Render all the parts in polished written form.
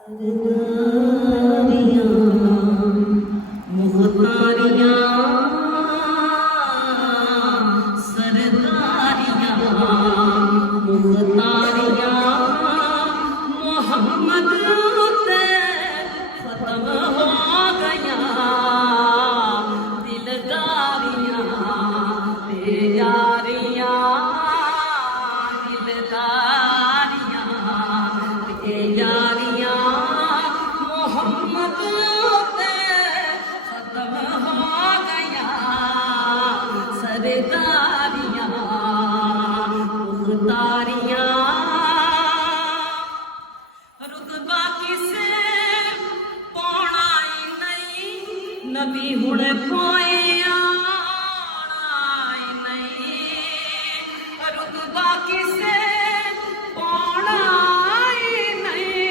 सरदारियाँ मुख्तारियाँ सरदारियाँ मुख्तारियाँ मोहम्मद ते खत्म हो गया दिलदारियाँ ते यारियाँ दिलदारियाँ ते यारियाँ मोहम्मद ते खत्म हो गया सरदारियाँ मुख्तारियाँ रुतबा किसे पाना ही नहीं नबी हुण कोई आना ही नहीं रुतबा किसे पाना ही नहीं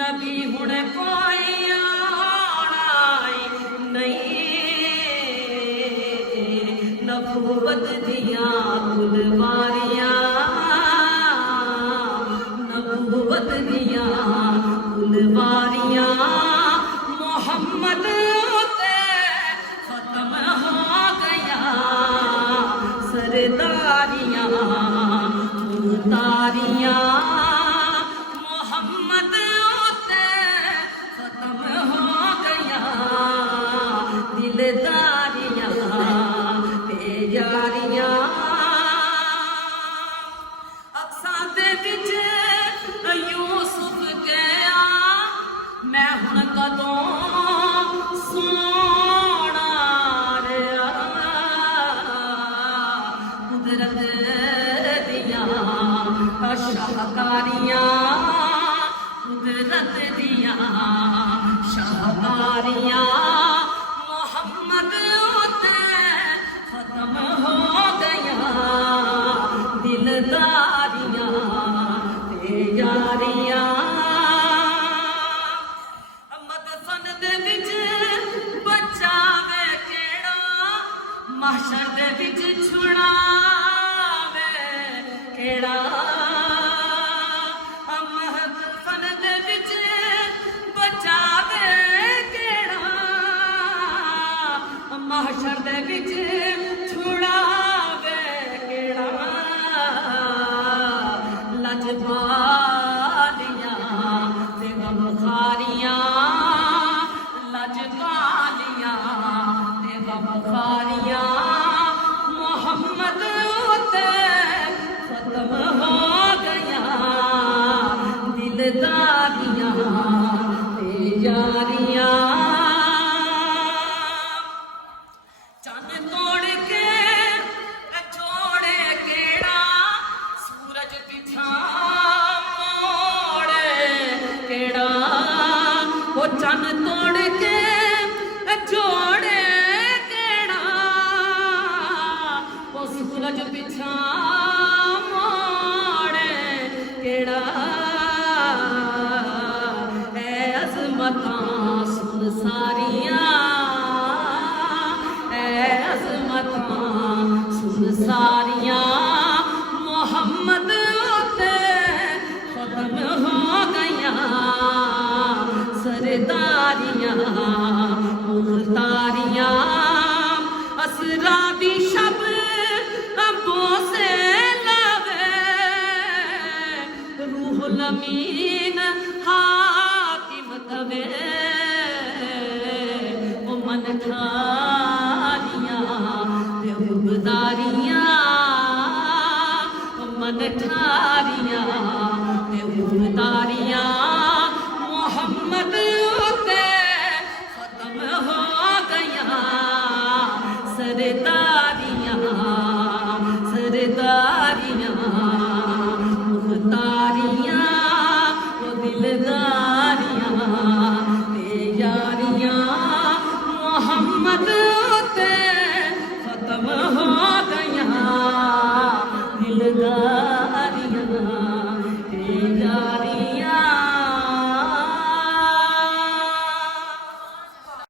नबी हुण कोई आना ही नहीं नबूवत दिया फुलवारियाँ नबूवत दिया फुलवारियाँ मोहम्मद ते खत्म हो गया सरदारियाँ मुख्तारियाँ मोहम्मद ते खत्म हो गया दिलदारियाँ ते यारियाँ अक्सां दे विच यूसुफ गया मैं हुण कदों सोना रहा कुदरत दियां शाहकारियां कुदरत दियां शाहकारियां मोहम्मद ते खत्म हो गया दिलदारियां ते यारियां मदफन दे विच बचावे केड़ा महशर दे विच छुड़ावे केड़ा मदफन दे विच बचावे केड़ा महशर दे विच छुड़ावे केड़ा लजपालियाँ ते गमखारियाँ लजपालियाँ ते गमखारियाँ मोहम्मद ते खत्म हो गया दिलदारियाँ ते यारियाँ चन तोड़ के छोड़े केड़ा सूरज पिछा मोड़े केड़ा वो चन तोड़ के छोड़े केड़ा वो सूरज पिछा मोड़े केड़ा है अज़मतां सुन सारियां सुन सारियां मोहम्मद ते खत्म हो गया सरदारियां मुख्तारियां असरा दी शब अबों से लवे रूहुल अमीन हाकिम तवे ओ मन ठारियां ते उबदारियां मन ठारियां ते उबदारियां